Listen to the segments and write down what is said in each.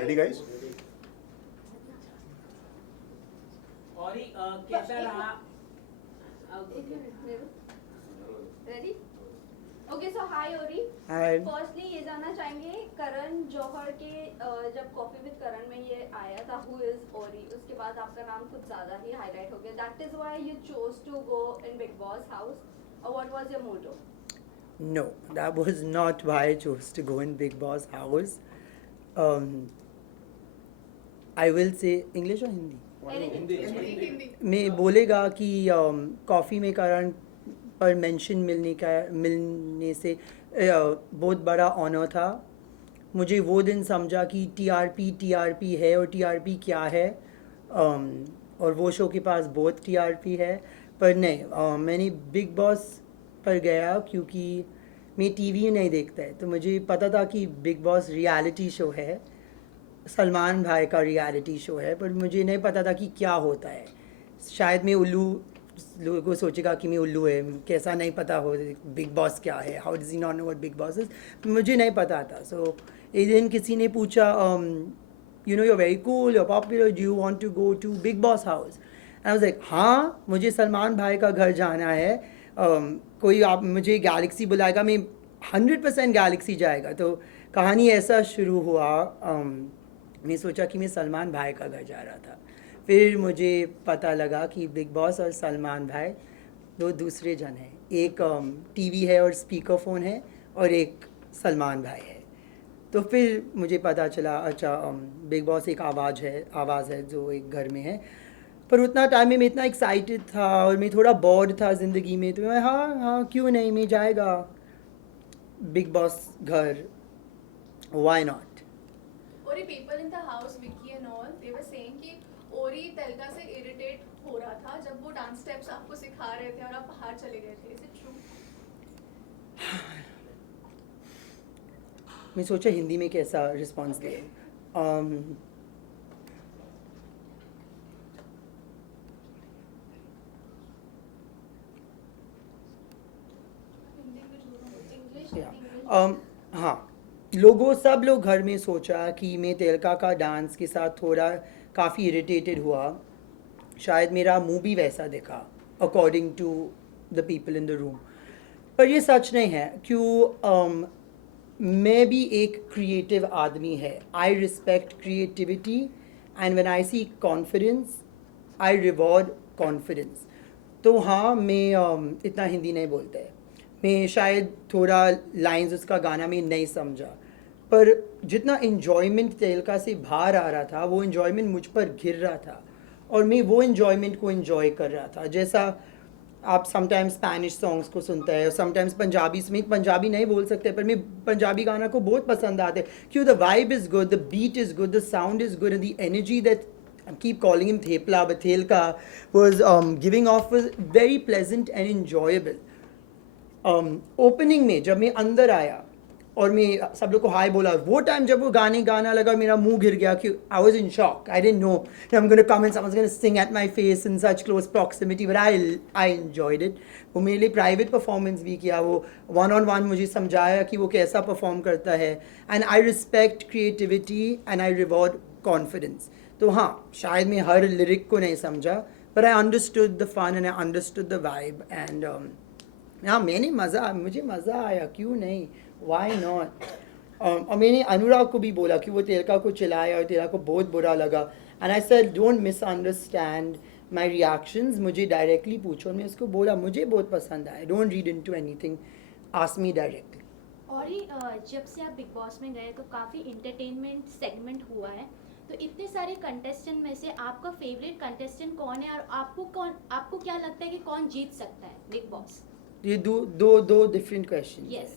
Ready, guys? और कैसा रहा? Ready? Okay, so hi Ori. Hi. Firstly ये जानना चाहेंगे करण जौहर के जब कॉफी विद करण में ये आया था Who is Ori, उसके बाद आपका नाम कुछ ज़्यादा ही हाईलाइट हो गया. That is why you chose to go in Big Boss house, or what was your motto? No, that was not why I chose to go in Big Boss house. I will say English or Hindi? Hindi. मैं बोलेगा कि coffee में करण पर mention मिलने से बहुत बड़ा honour था. मुझे वो दिन समझा कि टीआरपी है और टीआरपी क्या है, और वो शो के पास बहुत टीआरपी है. पर नहीं, मैंने बिग बॉस पर गया क्योंकि मैं टीवी नहीं देखता है, तो मुझे पता था कि बिग बॉस रियलिटी शो है, सलमान भाई का रियलिटी शो है, पर मुझे नहीं पता था कि क्या होता है. शायद मैं उल्लू, लोगों को सोचेगा कि मैं उल्लू है, कैसा नहीं पता हो बिग बॉस क्या है, how does he not know what big boss is. मुझे नहीं पता था. सो एक दिन किसी ने पूछा, you know, you are very cool, you are popular, do you want to go to Bigg Boss house. I was like हाँ, मुझे सलमान भाई का घर जाना है. कोई आप मुझे गैलेक्सी बुलाएगा, मैं 100% गैलेक्सी जाएगा. तो कहानी ऐसा शुरू हुआ. मैं सोचा कि मैं सलमान भाई का घर जा रहा था. फिर मुझे पता लगा कि बिग बॉस और सलमान भाई दो दूसरे जन हैं. एक टीवी है और स्पीकर फ़ोन है, और एक सलमान भाई है. तो फिर मुझे पता चला, अच्छा, बिग बॉस एक आवाज़ है जो एक घर में है. पर उतना टाइम में मैं इतना एक्साइटेड था और मैं थोड़ा बोर्ड था ज़िंदगी में, तो मैं हाँ क्यों नहीं, मैं जाएगा बिग बॉस घर, why not. Ori, people in the house, Vicky and all, they were saying कि Ori तेलका से irritate हो रहा था जब वो डांस स्टेप्स आपको सिखा रहे थे और आप बाहर चले गए थे. Is it true? मैं सोचा हिंदी में कैसा रिस्पॉन्स दे. हाँ, सब लोग घर में सोचा कि मैं तेलका का डांस के साथ थोड़ा काफ़ी इरिटेटेड हुआ. शायद मेरा मुंह भी वैसा दिखा according to the people in the room. पर ये सच नहीं है. क्यों? मैं भी एक क्रिएटिव आदमी है. I respect creativity, and when I see confidence I reward confidence. तो हाँ, मैं इतना हिंदी नहीं बोलता है. मैं शायद थोड़ा लाइंस उसका गाना में नहीं समझा, पर जितना इन्जॉयमेंट तेलका से बाहर आ रहा था, वो इन्जॉयमेंट मुझ पर गिर रहा था, और मैं वो इन्जॉयमेंट को इन्जॉय कर रहा था. जैसा आप समटाइम्स स्पैनिश सॉन्ग्स को सुनते हैं, समटाइम्स पंजाबी. में पंजाबी नहीं बोल सकते, पर मैं पंजाबी गाना को बहुत पसंद आते हैं. क्यों? The vibe is good, the beat is good, the sound is good, the energy that I keep calling him Thepla, but Thelka was giving off was very pleasant and enjoyable. Opening में जब मैं अंदर आया और मैं सब लोग को हाय बोला, वो टाइम जब वो गाना लगा, मेरा मुंह गिर गया. कि I was in shock. I didn't know I am gonna come and someone's gonna Singh at my face in such close proximity, but I enjoyed it. वो मेरे लिए प्राइवेट परफॉर्मेंस भी किया. वो 1-on-1 मुझे समझाया कि वो कैसा परफॉर्म करता है. And I respect creativity and I reward confidence. तो हाँ, शायद मैं हर लिरिक को नहीं समझा, but I understood the fun and I understood the vibe, and हाँ, मुझे मज़ा आया. क्यों नहीं, why not. और मैंने अनुराग को भी बोला कि वो तेलका को चिल्लाया और तेलका को बहुत बुरा लगा. and I said don't misunderstand my reactions, मुझे डायरेक्टली पूछो. मैं उसको बोला मुझे बहुत पसंद आया, don't read into anything, ask me directly. और ही जब से आप बिग बॉस में गए तो काफ़ी इंटरटेनमेंट सेगमेंट हुआ है. तो इतने सारे कंटेस्टेंट में से आपका फेवरेट कंटेस्टेंट कौन है, और आपको क्या लगता है कि कौन जीत सकता है बिग बॉस? ये दो डिफरेंट क्वेश्चन. यस.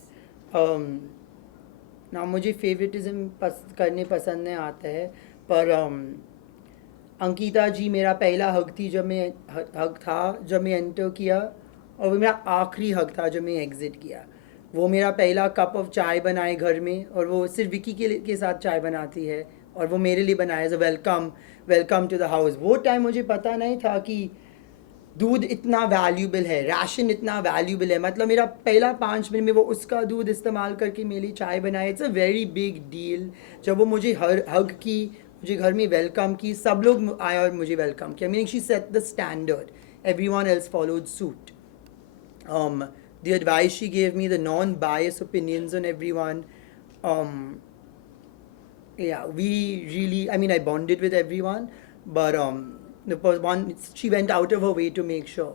ना मुझे फेवरेटिज्म करने पसंद नहीं आता है, पर अंकिता जी मेरा पहला हक था जब मैं एंटर किया, और वो मेरा आखिरी हक था जब मैं एग्ज़िट किया. वो मेरा पहला कप ऑफ चाय बनाए घर में, और वो सिर्फ विकी के साथ चाय बनाती है, और वो मेरे लिए बनाया. Welcome to the house. वो टाइम मुझे पता नहीं था कि दूध इतना वैल्यूबल है, राशन इतना वैल्यूबल है, मतलब मेरा पहला 5 मिनट में वो उसका दूध इस्तेमाल करके मेरे लिए चाय बनाए, it's a very big deal. जब वो मुझे हग की, मुझे घर में वेलकम की, सब लोग आए और मुझे वेलकम किया, meaning she said the standard, everyone else followed suit. The advice she gave me, the non-biased opinions on everyone, yeah, we really, I mean, I bonded with everyone, but the one, she went out of her way to make sure,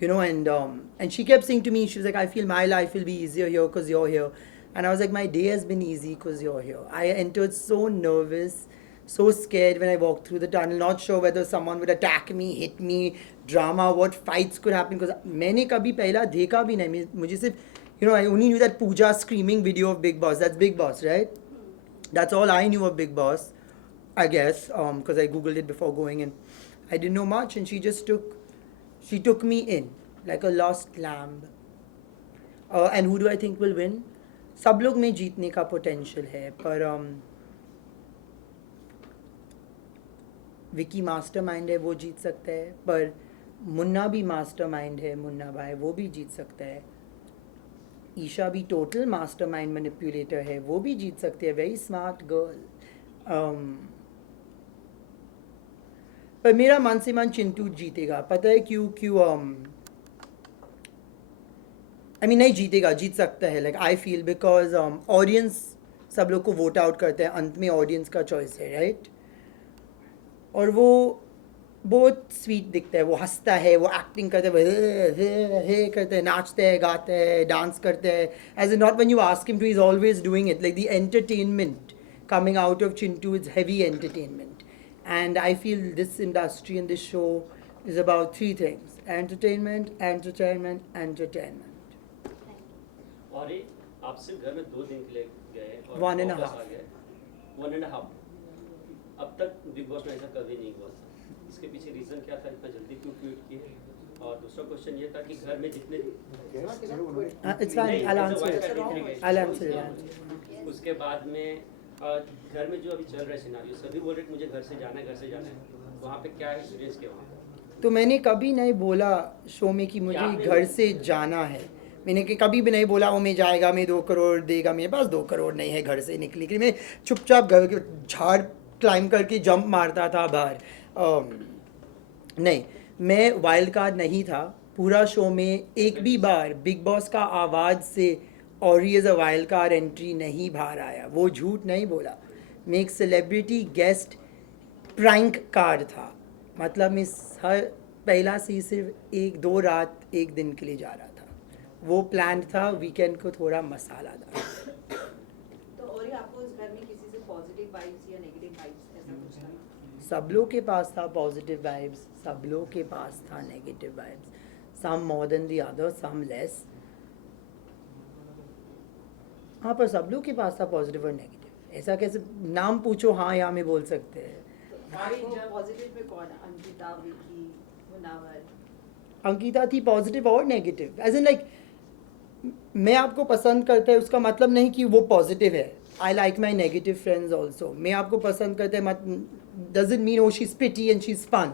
you know, and she kept saying to me, she was like, I feel my life will be easier here because you're here. And I was like, my day has been easy because you're here. I entered so nervous, so scared when I walked through the tunnel, not sure whether someone would attack me, hit me, drama, what fights could happen, because मैंने कभी पहला देखा भी नहीं, मुझे सिर्फ, you know, I only knew that Pooja screaming video of Big Boss, that's Big Boss, right? That's all I knew of Big Boss, I guess, because I googled it before going in. I didn't know much, and she took me in like a lost lamb. And who do I think will win? सब लोग में जीतने का potential है, पर Vicky mastermind है, वो जीत सकता है, पर मुन्ना भी मास्टरमाइंड है, मुन्ना भाई, वो भी जीत सकता है. ईशा भी टोटल मास्टरमाइंड मैनिपुलेटर है, वो भी जीत सकती है, वेरी स्मार्ट गर्ल. पर मेरा मन से मन चिंटू जीतेगा, पता है क्यों? आई मीन नहीं जीतेगा, जीत सकता है, like I feel, because audience सब लोग को वोट आउट करते हैं, अंत में ऑडियंस का चॉइस है, राइट? और वो बहुत स्वीट दिखता है, वो हंसता है, वो एक्टिंग करता है, वो करते हैं, नाचते हैं, गाते हैं, डांस करते हैं, as a not when you ask him to, he is always doing it, like the entertainment coming out of Chintu is heavy entertainment, and I feel this industry and this show is about 3 things: entertainment, entertainment, entertainment. और ये आप सिर्फ घर में 2 दिन के लिए गए और 1.5 वापस आ गए, 1.5. अब तक बिग बॉस में ऐसा कभी नहीं हुआ था, इसके पीछे रीजन क्या था, इतना जल्दी क्यों क्विट किए? और दूसरा क्वेश्चन ये था कि घर में जितने It's fine, I'll answer it. उसके बाद में घर में जो अभी चल रहा है सिनारियो, सभी बोल रहे मुझे घर से जाना है, वहाँ पे क्या एक्सपीरियंस किया वहाँ पे? तो मैंने कभी नहीं बोला शो में कि मुझे घर से जाना है, मैंने कभी भी नहीं बोला वो मैं जाएगा, मैं 2 करोड़ देगा, मेरे पास 2 करोड़ नहीं है घर से निकलने के लिए, मैं चुपचाप घर के झाड़ क्लाइंब करके जंप मारता था बाहर. नहीं, मैं वाइल्ड कार्ड नहीं था पूरा शो में, एक भी बार बिग बॉस का आवाज़ से और as a wild card entry नहीं बाहर आया, वो झूठ नहीं बोला. मैं एक सेलिब्रिटी गेस्ट प्रैंक कार्ड था, मतलब मैं हर पहला से सिर्फ 1-2 रात 1 दिन के लिए जा रहा था, वो प्लान था, वीकेंड को थोड़ा मसाला था. तो और ही आपको इस घर में किसी से पॉजिटिव वाइब्स या नेगेटिव वाइब्स ऐसा कुछ था? सब लोग के पास था पॉजिटिव वाइब्स, सब लोग के पास था negative vibes, some more than the other, some less. हाँ, पर सब लोग के पास था पॉजिटिव और नेगेटिव. ऐसा कैसे नाम पूछो, हाँ यहाँ में बोल सकते हैं. आपको पॉजिटिव में कौन? अंकिता, विकी, मुनावर? अंकिता थी पॉजिटिव और नेगेटिव, एज इन लाइक मैं आपको पसंद करता है उसका मतलब नहीं कि वो पॉजिटिव है. I like my negative friends also. मैं आपको पसंद करता है मत doesn't mean oh she is pretty and she is fun,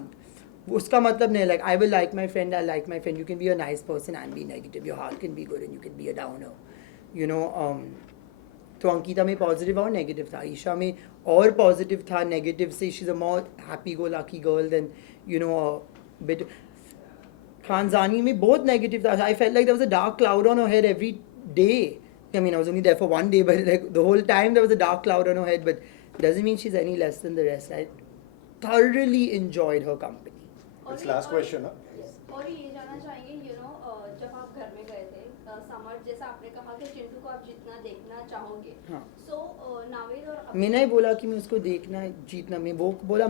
उसका मतलब नहीं. Like I will like my friend, I like my friend, you can be a nice person and be negative, your heart can be good and you can be a downer, you know. तो अंकिता में positive और negative था, ईशा में और positive था, negative से she is a more happy go lucky girl then, you know, bit. खानजानी में बहुत नेगेटिव था. I felt like there was a dark cloud on her head every day. I mean, I was only there for 1 day, but like the whole time there was a dark cloud on her head, but doesn't mean she's any less than the rest. I thoroughly enjoyed her company. और It's ये- last और- question, और ये जानना चाहेंगे, you know, जब आप घर में गए थे, समर, जैसा आपने कहा कि चिंटू को आप जितना देखना चाहोगे, हाँ. so नावेद और मैं नहीं बोला कि मैं उसको देखना जीतना, मैं बोला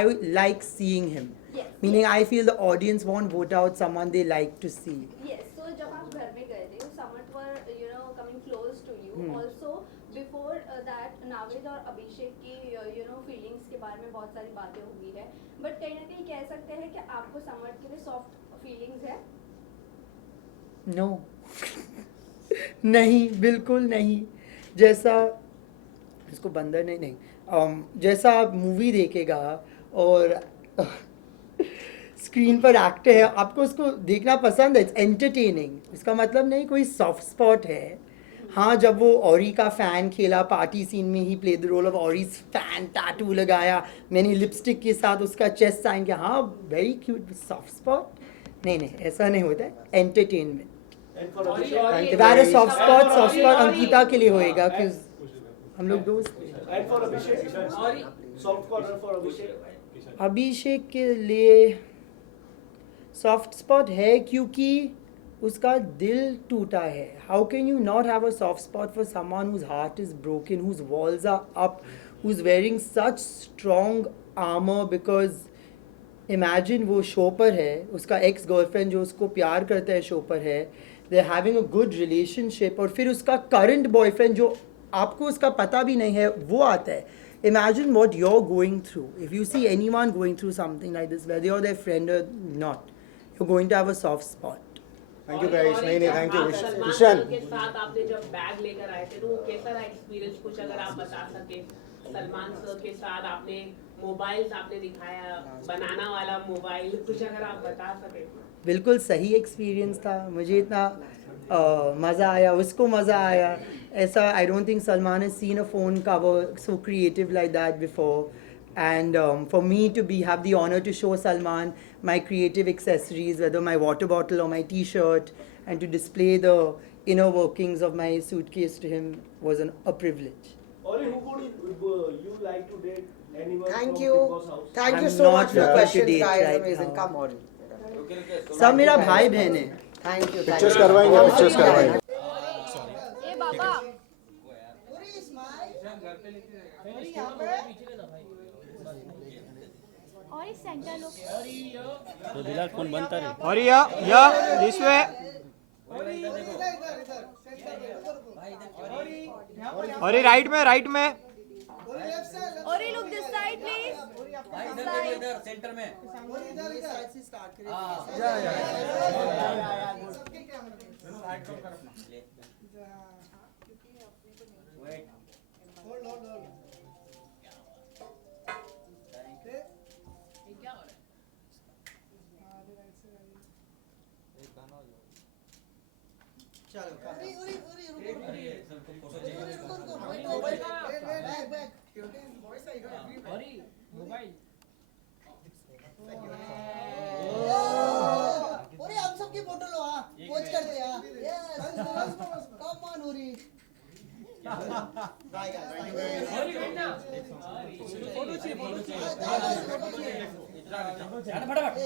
I like seeing him. Yes, Meaning yes. I feel the audience won't vote out someone they like to see. Yes, so जब आप घर में गए थे, summer were, you know, coming close to you. Also before that, Naved और अभिषेक की, you know, feelings के बारे में बहुत सारी बातें हुई है, but कहीं ना कहीं कह सकते हैं कि आपको समर के लिए soft feelings है? No. नहीं, बिल्कुल नहीं. जैसा इसको बंदर नहीं, जैसा आप मूवी देखेगा और स्क्रीन पर एक्टर है, आपको उसको देखना पसंद है, इट्स एंटरटेनिंग। इसका मतलब नहीं कोई सॉफ्ट स्पॉट है। हाँ, जब वो ऑरी का फ़ैन खेला पार्टी सीन में, he play the role of Orry's fan, tattoo लगाया, मैंने लिपस्टिक के साथ उसका चेस्ट साइन किया, हाँ वेरी क्यूट। सॉफ्ट स्पॉट नहीं, ऐसा नहीं होता है, entertainment. And for Auri, Abhishek, Auri, If I had a soft spot Auri, Ankita के लिए होएगा, क्योंकि हम लोग दोस्त हैं। and for Abhishek, Auri, soft corner for Abhishek. अभिषेक के लिए सॉफ्ट स्पॉट है क्योंकि उसका दिल टूटा है। How can you not have a soft spot for someone whose heart is broken, whose walls are up, who's wearing such strong armour? Because imagine वो show पर है, उसका एक्स गर्लफ्रेंड जो उसको प्यार करता है शो पर है, they are having a good relationship, और फिर उसका करंट बॉयफ्रेंड जो आपको उसका पता भी नहीं है वो आता है। Imagine what you're going through. If you see anyone going through something like this, whether you're their friend or not, you're going to have a soft spot. Thank you guys. नहीं थैंक यू सलमान किशन। के साथ आपने जब bag लेकर आए थे तो वो कैसा रहा एक्सपीरियंस, कुछ अगर आप बता सके। सलमान सर के साथ आपने मोबाइल्स आपने दिखाया, बनाना वाला मोबाइल, कुछ अगर आप बता सके। बिल्कुल सही एक्सपीरियंस था, मुझे इतना मज़ा आया, उसको मज़ा आया। ऐसा I don't think Salman has seen a phone cover so creative like that before, and for me to have the honor to show Salman my creative accessories, whether my water bottle or my t-shirt, and to display the inner workings of my suitcase to him was a privilege. Auri, who would you like to date? Anyone Thank from you. Big Boss house? Thank you I'm so not much for looking to questions, date guys. right Amazing. now. Come on. सब मेरा भाई बहन है। Thank you. Pictures करवाएंगे, pictures करवाएंगे। ए बाबा और इस centre लोग और या दिस वे। और राइट में और look this side please. Centre में हम सबकी फोटो लो, हाँ पोज कर दे, हाँ कम ऑन उरी। फटाफट